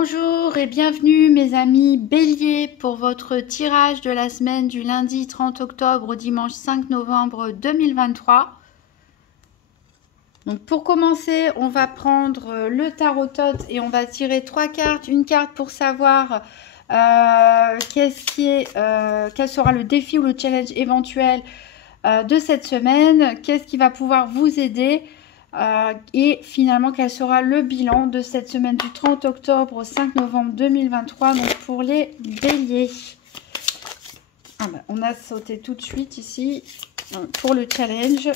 Bonjour et bienvenue mes amis Bélier pour votre tirage de la semaine du lundi 30 octobre au dimanche 5 novembre 2023. Donc pour commencer, on va prendre le tarotot et on va tirer 3 cartes. Une carte pour savoir quel sera le défi ou le challenge éventuel de cette semaine. Qu'est-ce qui va pouvoir vous aider et finalement quel sera le bilan de cette semaine du 30 octobre au 5 novembre 2023 donc pour les béliers. On a sauté tout de suite ici pour le challenge.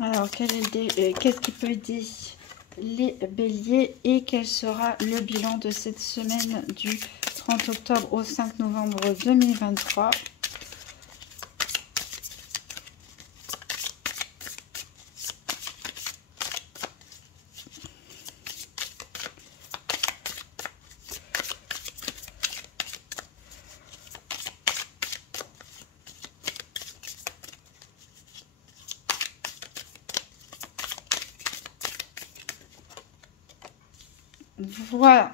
Alors, qu'est-ce qui peut aider les béliers et quel sera le bilan de cette semaine du 30 octobre au 5 novembre 2023 ? Voilà.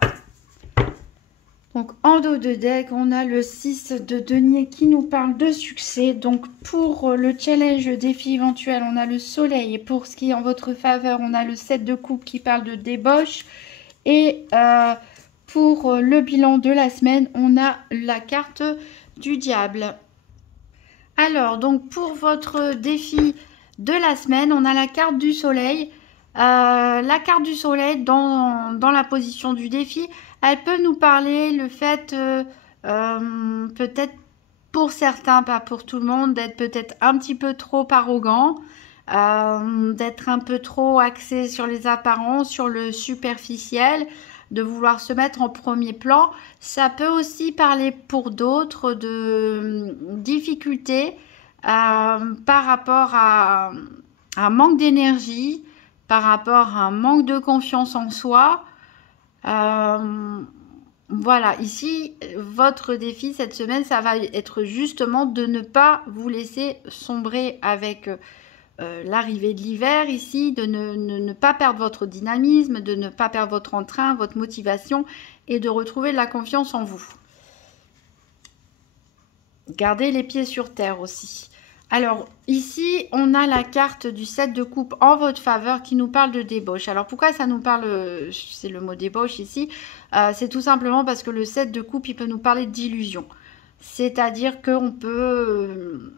Donc en dos de deck, on a le 6 de denier qui nous parle de succès. Donc pour le challenge, le défi éventuel, on a le soleil. Et pour ce qui est en votre faveur, on a le 7 de coupe qui parle de débauche. Et pour le bilan de la semaine, on a la carte du diable. Alors, donc pour votre défi de la semaine, on a la carte du soleil. La carte du soleil dans la position du défi, elle peut nous parler le fait, peut-être pour certains, pas pour tout le monde, d'être peut-être un petit peu trop arrogant, d'être un peu trop axé sur les apparences, sur le superficiel, de vouloir se mettre en premier plan. Ça peut aussi parler pour d'autres de difficultés par rapport à un manque d'énergie, par rapport à un manque de confiance en soi. Voilà, ici, votre défi cette semaine, ça va être justement de ne pas vous laisser sombrer avec l'arrivée de l'hiver ici, de ne pas perdre votre dynamisme, de ne pas perdre votre entrain, votre motivation et de retrouver de la confiance en vous. Gardez les pieds sur terre aussi. Alors, ici, on a la carte du 7 de coupe en votre faveur qui nous parle de débauche. Alors, pourquoi ça nous parle, c'est le mot débauche ici, c'est tout simplement parce que le 7 de coupe, il peut nous parler d'illusion. C'est-à-dire qu'on peut,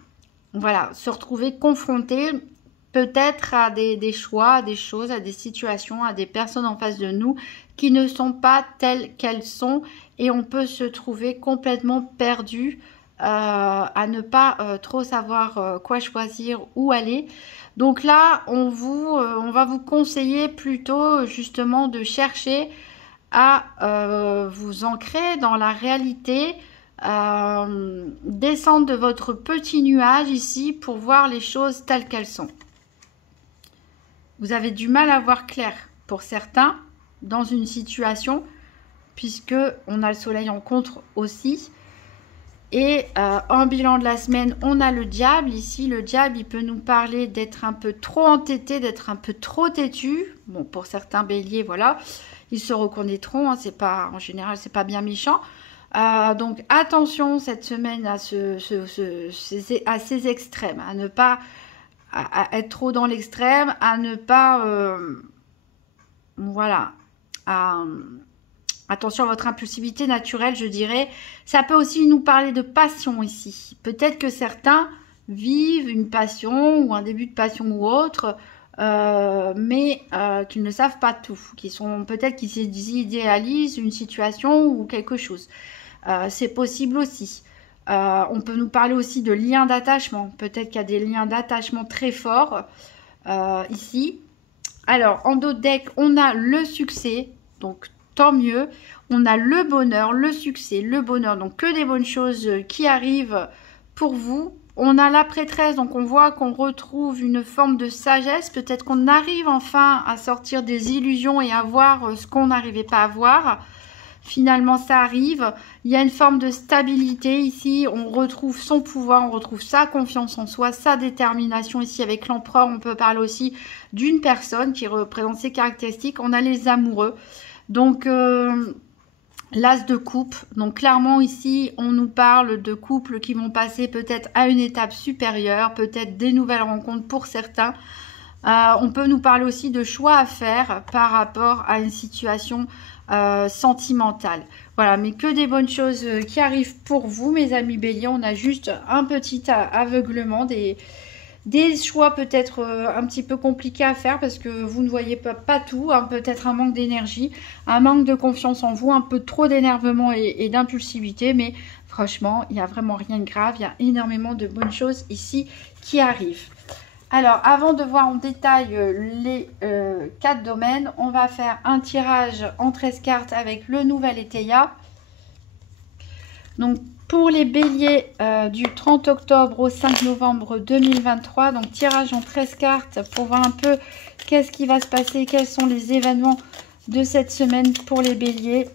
voilà, se retrouver confronté peut-être à des choix, à des choses, à des situations, à des personnes en face de nous qui ne sont pas telles qu'elles sont et on peut se trouver complètement perdu. À ne pas trop savoir quoi choisir, où aller. Donc là, on va vous conseiller plutôt justement de chercher à vous ancrer dans la réalité, descendre de votre petit nuage ici pour voir les choses telles qu'elles sont. Vous avez du mal à voir clair pour certains dans une situation puisque on a le soleil en contre aussi. Et en bilan de la semaine, on a le diable. Ici, le diable, il peut nous parler d'être un peu trop entêté, d'être un peu trop têtu. Bon, pour certains béliers, voilà, ils se reconnaîtront. Hein, c'est pas, en général, c'est pas bien méchant. Donc, attention cette semaine à ces extrêmes, à ne pas à être trop dans l'extrême, à ne pas, voilà, attention à votre impulsivité naturelle, je dirais. Ça peut aussi nous parler de passion ici. Peut-être que certains vivent une passion ou un début de passion ou autre, mais qu'ils ne savent pas tout. Peut-être qu'ils idéalisent une situation ou quelque chose. C'est possible aussi. On peut nous parler aussi de liens d'attachement. Peut-être qu'il y a des liens d'attachement très forts ici. Alors, en dos de deck, on a le succès. Donc, tant mieux. On a le bonheur, le succès, le bonheur. Donc, que des bonnes choses qui arrivent pour vous. On a la prêtresse, donc on voit qu'on retrouve une forme de sagesse. Peut-être qu'on arrive enfin à sortir des illusions et à voir ce qu'on n'arrivait pas à voir. Finalement, ça arrive. Il y a une forme de stabilité ici. On retrouve son pouvoir, on retrouve sa confiance en soi, sa détermination. Ici, avec l'empereur, on peut parler aussi d'une personne qui représente ses caractéristiques. On a les amoureux. Donc, l'as de coupe. Donc, clairement, ici, on nous parle de couples qui vont passer peut-être à une étape supérieure, peut-être des nouvelles rencontres pour certains. On peut nous parler aussi de choix à faire par rapport à une situation sentimentale. Voilà, mais que des bonnes choses qui arrivent pour vous, mes amis béliers. On a juste un petit aveuglement, des choix peut-être un petit peu compliqués à faire parce que vous ne voyez pas tout, hein, peut-être un manque d'énergie, un manque de confiance en vous, un peu trop d'énervement et d'impulsivité, mais franchement, il n'y a vraiment rien de grave, il y a énormément de bonnes choses ici qui arrivent. Alors, avant de voir en détail les 4 domaines, on va faire un tirage en 13 cartes avec le nouvel Éteia. Donc, pour les béliers du 30 octobre au 5 novembre 2023, donc tirage en 13 cartes pour voir un peu qu'est-ce qui va se passer, quels sont les événements de cette semaine pour les béliers.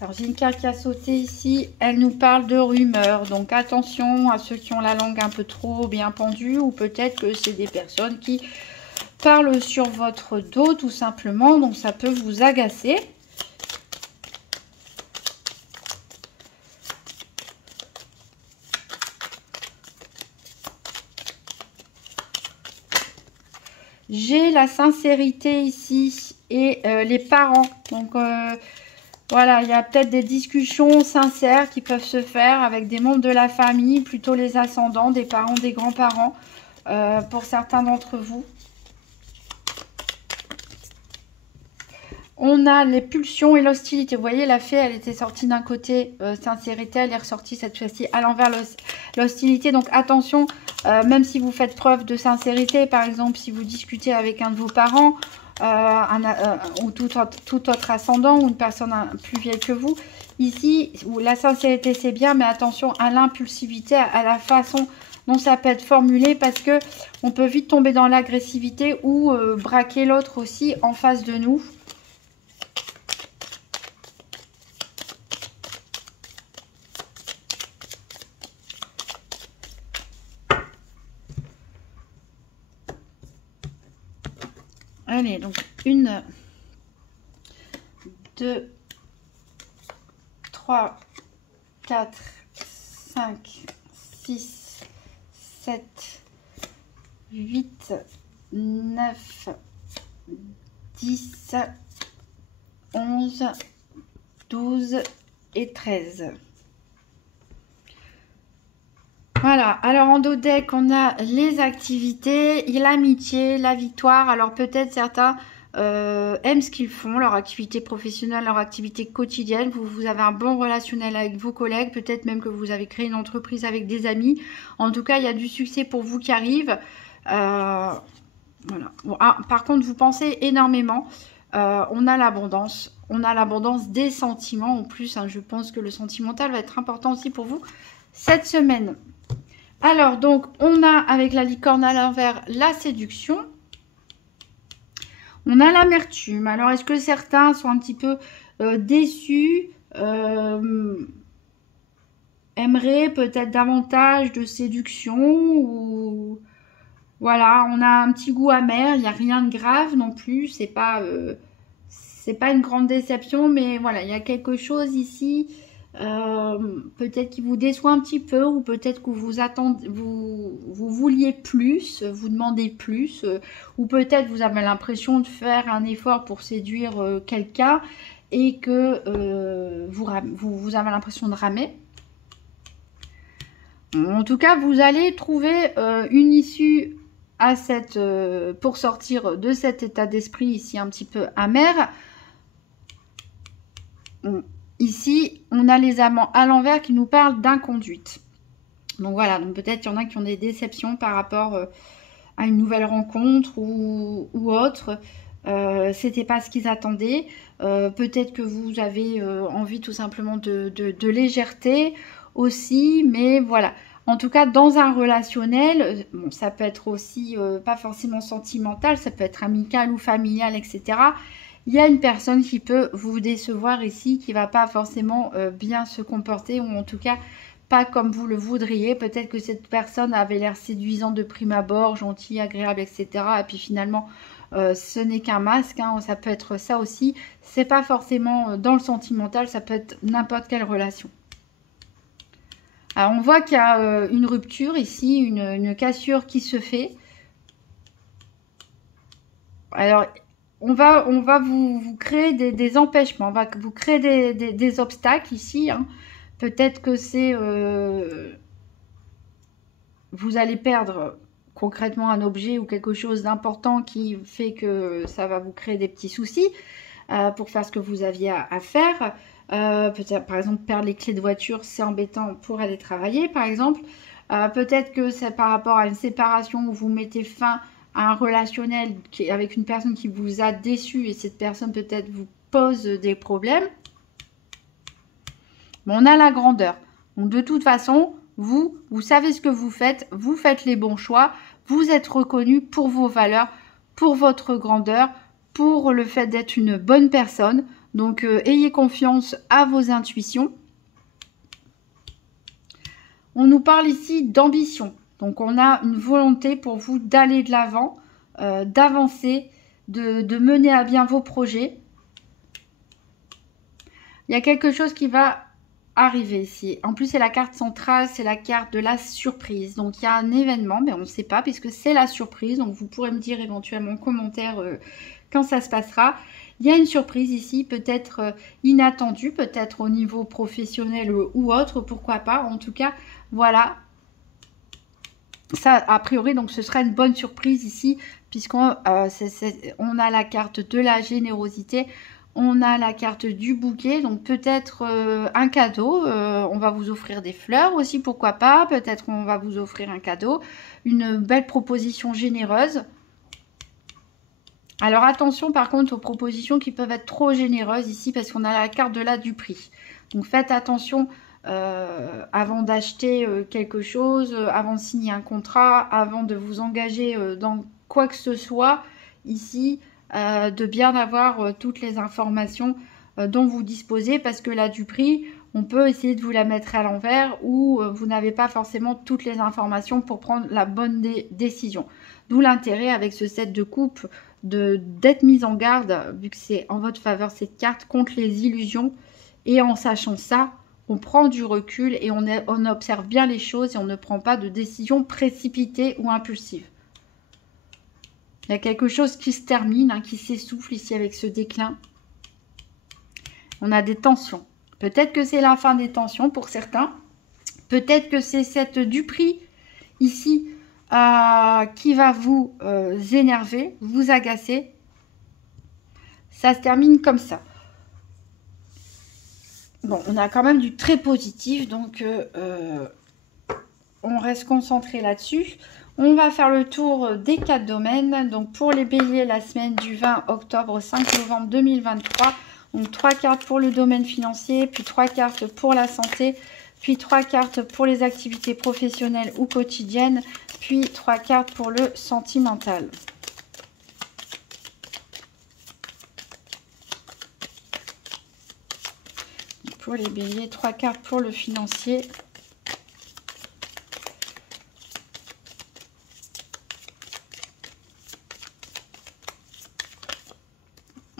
Alors, j'ai une carte qui a sauté ici. Elle nous parle de rumeurs. Donc, attention à ceux qui ont la langue un peu trop bien pendue. Ou peut-être que c'est des personnes qui parlent sur votre dos, tout simplement. Donc, ça peut vous agacer. J'ai la sincérité ici et les parents. Donc, voilà, il y a peut-être des discussions sincères qui peuvent se faire avec des membres de la famille, plutôt les ascendants, des parents, des grands-parents, pour certains d'entre vous. On a les pulsions et l'hostilité. Vous voyez, la fée, elle était sortie d'un côté sincérité, elle est ressortie cette fois-ci à l'envers l'hostilité. Donc attention, même si vous faites preuve de sincérité, par exemple, si vous discutez avec un de vos parents, ou tout autre ascendant ou une personne plus vieille que vous. Ici, où la sincérité c'est bien, mais attention à l'impulsivité, à la façon dont ça peut être formulé, parce que on peut vite tomber dans l'agressivité ou braquer l'autre aussi en face de nous. Allez, donc 1, 2, 3, 4, 5, 6, 7, 8, 9, 10, 11, 12 et 13. Voilà, alors en dos deck, on a les activités, l'amitié, la victoire. Alors peut-être certains aiment ce qu'ils font, leur activité professionnelle, leur activité quotidienne. Vous avez un bon relationnel avec vos collègues, peut-être même que vous avez créé une entreprise avec des amis. En tout cas, il y a du succès pour vous qui arrive. Voilà. Bon, par contre, vous pensez énormément. On a l'abondance des sentiments en plus. Hein, je pense que le sentimental va être important aussi pour vous cette semaine. Alors, donc, on a avec la licorne à l'envers la séduction. On a l'amertume. Alors, est-ce que certains sont un petit peu déçus, aimeraient peut-être davantage de séduction ou... Voilà, on a un petit goût amer. Il n'y a rien de grave non plus. C'est pas une grande déception, mais voilà, il y a quelque chose ici... peut-être qu'il vous déçoit un petit peu, ou peut-être que vous attendez, vous vouliez plus, vous demandez plus, ou peut-être vous avez l'impression de faire un effort pour séduire quelqu'un et que vous avez l'impression de ramer. En tout cas, vous allez trouver une issue à pour sortir de cet état d'esprit ici un petit peu amer. Ici, on a les amants à l'envers qui nous parlent d'inconduite. Donc voilà, donc peut-être il y en a qui ont des déceptions par rapport à une nouvelle rencontre ou autre. C'était pas ce qu'ils attendaient. Peut-être que vous avez envie tout simplement de légèreté aussi, mais voilà. En tout cas, dans un relationnel, bon, ça peut être aussi pas forcément sentimental, ça peut être amical ou familial, etc. Il y a une personne qui peut vous décevoir ici, qui va pas forcément bien se comporter, ou en tout cas pas comme vous le voudriez. Peut-être que cette personne avait l'air séduisante de prime abord, gentille, agréable, etc. Et puis finalement, ce n'est qu'un masque, hein, ça peut être ça aussi. C'est pas forcément dans le sentimental, ça peut être n'importe quelle relation. Alors on voit qu'il y a une rupture ici, une cassure qui se fait. Alors on va vous créer des empêchements, on va vous créer des obstacles ici. Hein. Peut-être que c'est... vous allez perdre concrètement un objet ou quelque chose d'important qui fait que ça va vous créer des petits soucis pour faire ce que vous aviez à faire. Peut-être par exemple perdre les clés de voiture, c'est embêtant pour aller travailler par exemple. Peut-être que c'est par rapport à une séparation où vous mettez fin à un relationnel avec une personne qui vous a déçu et cette personne peut-être vous pose des problèmes. Mais on a la grandeur. Donc de toute façon, vous savez ce que vous faites les bons choix, vous êtes reconnu pour vos valeurs, pour votre grandeur, pour le fait d'être une bonne personne. Donc, ayez confiance à vos intuitions. On nous parle ici d'ambition. Donc, on a une volonté pour vous d'aller de l'avant, d'avancer, de mener à bien vos projets. Il y a quelque chose qui va arriver ici. En plus, c'est la carte centrale, c'est la carte de la surprise. Donc, il y a un événement, mais on ne sait pas puisque c'est la surprise. Donc, vous pourrez me dire éventuellement en commentaire quand ça se passera. Il y a une surprise ici, peut-être inattendue, peut-être au niveau professionnel ou autre, pourquoi pas. En tout cas, voilà. Ça, a priori, donc ce sera une bonne surprise ici, puisqu'on on a la carte de la générosité, on a la carte du bouquet, donc peut-être un cadeau. On va vous offrir des fleurs aussi, pourquoi pas. Peut-être on va vous offrir un cadeau, une belle proposition généreuse. Alors attention par contre aux propositions qui peuvent être trop généreuses ici parce qu'on a la carte de là du prix. Donc faites attention avant d'acheter quelque chose, avant de signer un contrat, avant de vous engager dans quoi que ce soit ici, de bien avoir toutes les informations dont vous disposez parce que là du prix, on peut essayer de vous la mettre à l'envers ou vous n'avez pas forcément toutes les informations pour prendre la bonne décision. D'où l'intérêt avec ce set de coupe d'être mise en garde, vu que c'est en votre faveur cette carte, contre les illusions. Et en sachant ça, on prend du recul et on observe bien les choses et on ne prend pas de décision précipitée ou impulsive. Il y a quelque chose qui se termine, hein, qui s'essouffle ici avec ce déclin. On a des tensions. Peut-être que c'est la fin des tensions pour certains. Peut-être que c'est cette du prix ici qui va vous énerver, vous agacer. Ça se termine comme ça. Bon, on a quand même du très positif, donc on reste concentré là-dessus. On va faire le tour des 4 domaines. Donc pour les béliers, la semaine du 20 octobre au 5 novembre 2023. Donc 3 cartes pour le domaine financier, puis 3 cartes pour la santé, puis 3 cartes pour les activités professionnelles ou quotidiennes, puis 3 cartes pour le sentimental. Pour les béliers, 3 cartes pour le financier.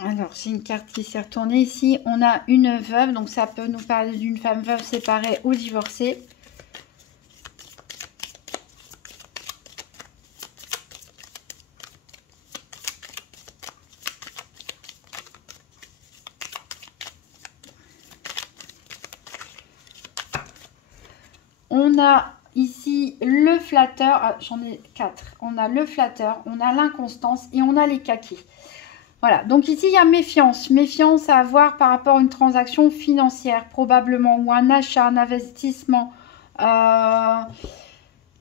Alors, c'est une carte qui s'est retournée ici. On a une veuve, donc ça peut nous parler d'une femme veuve séparée ou divorcée. On a ici le flatteur, j'en ai 4. On a le flatteur, on a l'inconstance et on a les kakis. Voilà, donc ici il y a méfiance. Méfiance à avoir par rapport à une transaction financière probablement ou un achat, un investissement.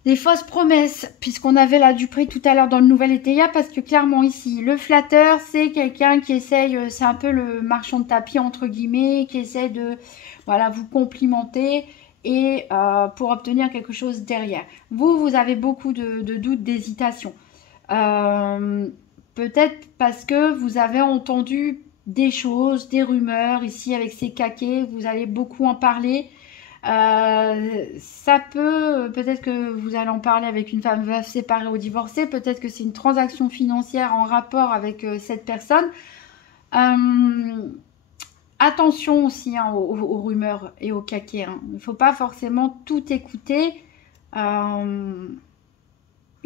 Des fausses promesses, puisqu'on avait la Dupré tout à l'heure dans le nouvel ETA, parce que clairement ici, le flatteur, c'est quelqu'un qui essaye, c'est un peu le marchand de tapis, entre guillemets, qui essaie de, voilà, vous complimenter et pour obtenir quelque chose derrière. Vous avez beaucoup de doutes, d'hésitation. Peut-être parce que vous avez entendu des choses, des rumeurs, ici avec ces caquets, vous allez beaucoup en parler. Ça peut-être que vous allez en parler avec une femme veuve, séparée ou divorcée, peut-être que c'est une transaction financière en rapport avec cette personne. Attention aussi hein, aux rumeurs et aux caquets. Hein. Il ne faut pas forcément tout écouter. Il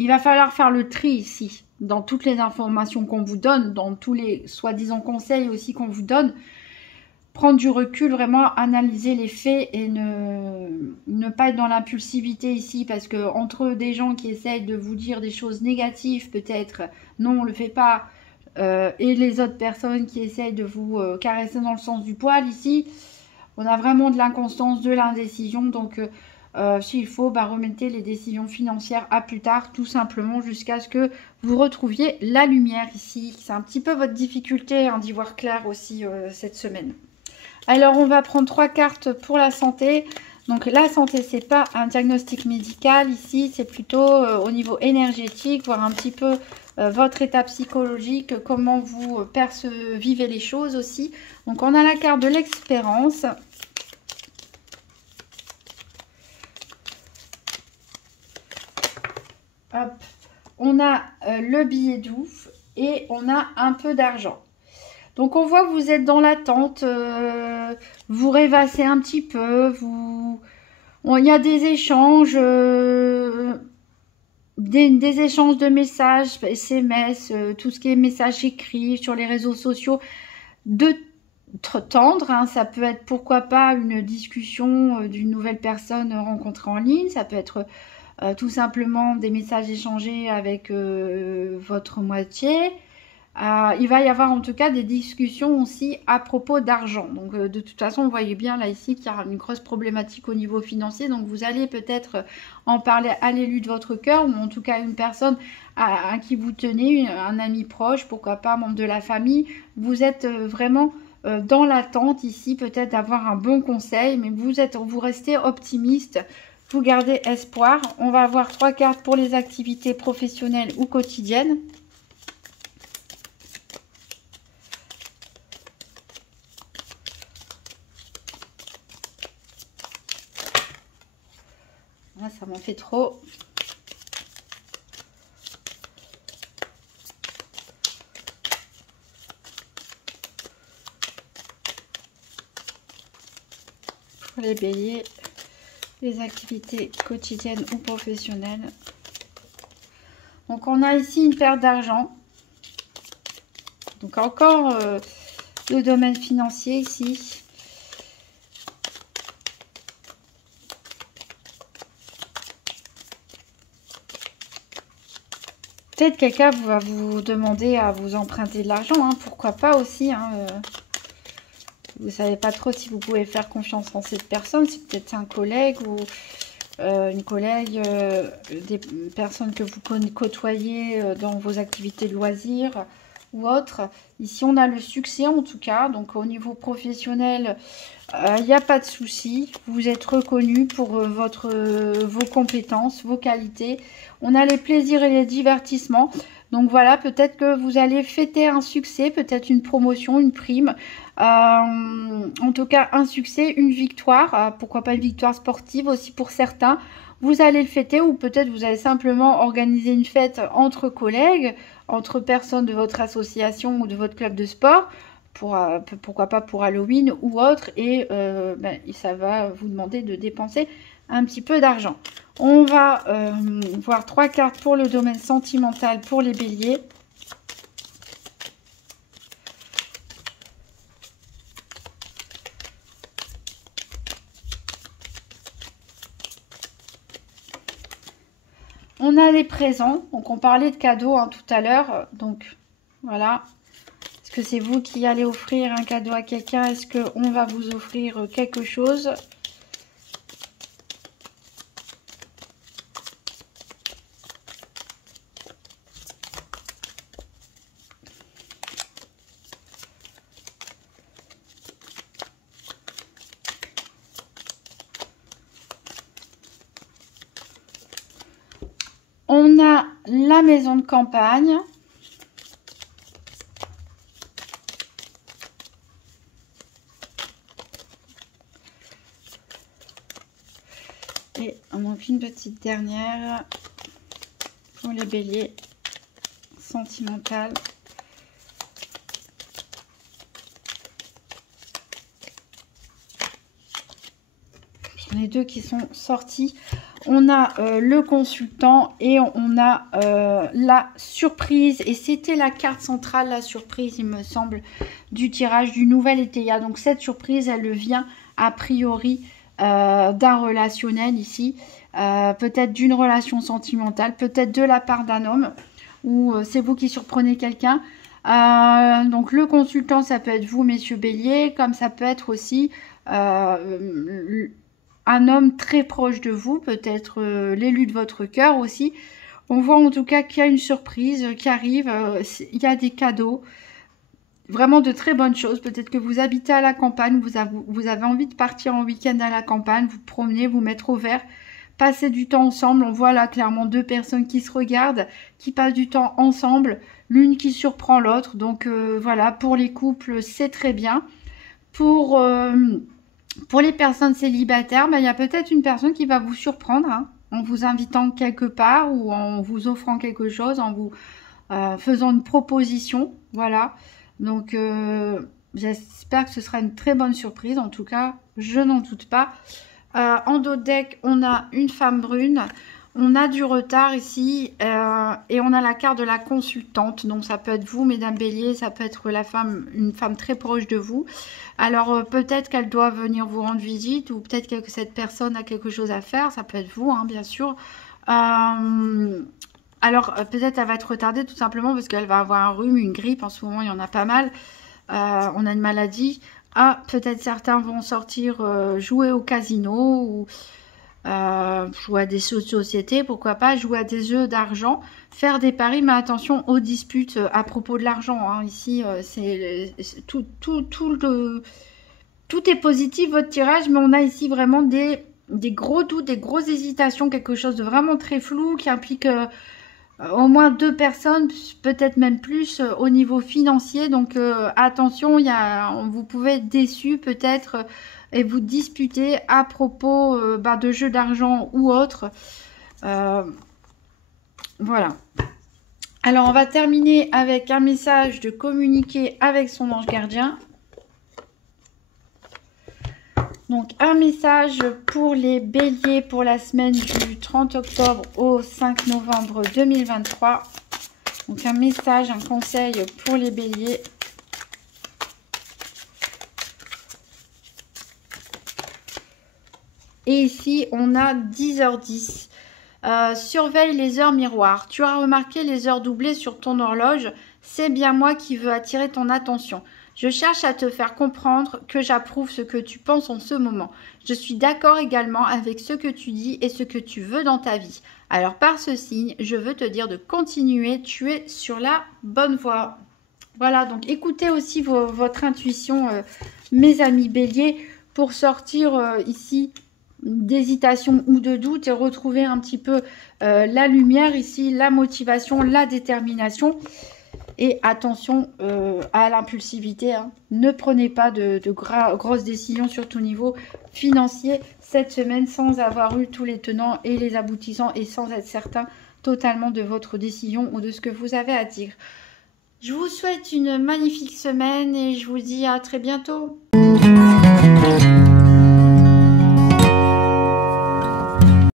va falloir faire le tri ici, dans toutes les informations qu'on vous donne, dans tous les soi-disant conseils aussi qu'on vous donne. Prendre du recul, vraiment analyser les faits et ne pas être dans l'impulsivité ici, parce que entre des gens qui essayent de vous dire des choses négatives, peut-être, non, on le fait pas, et les autres personnes qui essayent de vous caresser dans le sens du poil, ici, on a vraiment de l'inconstance, de l'indécision, donc s'il faut, remettez les décisions financières à plus tard, tout simplement, jusqu'à ce que vous retrouviez la lumière ici. C'est un petit peu votre difficulté hein, d'y voir clair aussi cette semaine. Alors, on va prendre 3 cartes pour la santé. Donc, la santé, c'est pas un diagnostic médical. Ici, c'est plutôt au niveau énergétique, voir un petit peu votre état psychologique, comment vous vivez les choses aussi. Donc, on a la carte de l'expérience. Hop. On a le billet doux et on a un peu d'argent. Donc, on voit que vous êtes dans l'attente, vous rêvassez un petit peu, il y a des échanges, des échanges de messages, SMS, tout ce qui est messages écrits sur les réseaux sociaux, de tendre, hein, ça peut être pourquoi pas une discussion d'une nouvelle personne rencontrée en ligne, ça peut être tout simplement des messages échangés avec votre moitié. Il va y avoir en tout cas des discussions aussi à propos d'argent. Donc de toute façon, vous voyez bien là ici qu'il y a une grosse problématique au niveau financier. Donc vous allez peut-être en parler à l'élu de votre cœur ou en tout cas une personne à qui vous tenez, un ami proche, pourquoi pas un membre de la famille. Vous êtes vraiment dans l'attente ici peut-être d'avoir un bon conseil, mais vous restez optimiste. Vous gardez espoir. On va avoir 3 cartes pour les activités professionnelles ou quotidiennes. Là, ça m'en fait trop. Pour les béliers, les activités quotidiennes ou professionnelles. Donc, on a ici une perte d'argent. Donc, encore le domaine financier ici. Peut-être quelqu'un va vous demander à vous emprunter de l'argent, hein, pourquoi pas aussi. Hein, vous ne savez pas trop si vous pouvez faire confiance en cette personne. C'est peut-être un collègue ou une collègue, des personnes que vous côtoyez dans vos activités de loisirs ou autres. Ici, on a le succès en tout cas. Donc, au niveau professionnel, il n'y a pas de souci. Vous êtes reconnu pour vos compétences, vos qualités. On a les plaisirs et les divertissements. Donc, voilà, peut-être que vous allez fêter un succès, peut-être une promotion, une prime. En tout cas, un succès, une victoire. Pourquoi pas une victoire sportive aussi pour certains. Vous allez le fêter ou peut-être vous allez simplement organiser une fête entre collègues, entre personnes de votre association ou de votre club de sport, pourquoi pas pour Halloween ou autre, et ça va vous demander de dépenser un petit peu d'argent. On va voir 3 cartes pour le domaine sentimental pour les béliers. On a les présents, donc on parlait de cadeaux hein, tout à l'heure, donc voilà. Est-ce que c'est vous qui allez offrir un cadeau à quelqu'un? Est-ce qu'on va vous offrir quelque chose? On a la maison de campagne. Et on manque une petite dernière pour les béliers sentimentales. Les deux qui sont sortis. On a le consultant et on a la surprise. Et c'était la carte centrale, la surprise, il me semble, du tirage du nouvel ETA. Donc cette surprise, elle vient a priori d'un relationnel ici. Peut-être d'une relation sentimentale, peut-être de la part d'un homme. Ou c'est vous qui surprenez quelqu'un. Donc le consultant, ça peut être vous, messieurs béliers. Comme ça peut être aussi... un homme très proche de vous, peut-être l'élu de votre cœur aussi. On voit en tout cas qu'il y a une surprise qui arrive, il y a des cadeaux, vraiment de très bonnes choses. Peut-être que vous habitez à la campagne, vous avez envie de partir en week-end à la campagne, vous promener, vous mettre au vert, passer du temps ensemble. On voit là clairement deux personnes qui se regardent, qui passent du temps ensemble, l'une qui surprend l'autre. Donc voilà, pour les couples, c'est très bien. Pour les personnes célibataires, il y a peut-être une personne qui va vous surprendre hein, en vous invitant quelque part ou en vous offrant quelque chose, en vous faisant une proposition. Voilà. Donc, j'espère que ce sera une très bonne surprise. En tout cas, je n'en doute pas. En dos de deck, on a une femme brune. On a du retard ici et on a la carte de la consultante. Donc ça peut être vous, mesdames béliers, ça peut être la femme, une femme très proche de vous. Alors peut-être qu'elle doit venir vous rendre visite ou peut-être que cette personne a quelque chose à faire. Ça peut être vous, hein, bien sûr. Alors peut-être elle va être retardée tout simplement parce qu'elle va avoir un rhume, une grippe. En ce moment, il y en a pas mal. On a une maladie. Ah, peut-être certains vont sortir jouer au casino ou... jouer à des sociétés, pourquoi pas, jouer à des jeux d'argent, faire des paris, mais attention aux disputes à propos de l'argent. Hein. Ici, c'est tout est positif, votre tirage, mais on a ici vraiment des gros doutes, des grosses hésitations, quelque chose de vraiment très flou qui implique au moins deux personnes, peut-être même plus au niveau financier. Donc attention, vous pouvez être déçu peut-être et vous disputer à propos de jeux d'argent ou autre. Voilà. Alors on va terminer avec un message de communiquer avec son ange gardien. Donc un message pour les béliers pour la semaine du 30 octobre au 5 novembre 2023. Donc un message, un conseil pour les béliers. Et ici on a 10h10. Surveille les heures miroirs. Tu as remarqué les heures doublées sur ton horloge. C'est bien moi qui veux attirer ton attention. Je cherche à te faire comprendre que j'approuve ce que tu penses en ce moment. Je suis d'accord également avec ce que tu dis et ce que tu veux dans ta vie. Alors par ce signe, je veux te dire de continuer. Tu es sur la bonne voie. Voilà, donc écoutez aussi votre intuition, mes amis béliers, pour sortir ici d'hésitation ou de doute et retrouver un petit peu la lumière ici, la motivation, la détermination. Et attention à l'impulsivité, hein. Ne prenez pas de grosses décisions, surtout au niveau financier, cette semaine, sans avoir eu tous les tenants et les aboutissants et sans être certain totalement de votre décision ou de ce que vous avez à dire. Je vous souhaite une magnifique semaine et je vous dis à très bientôt.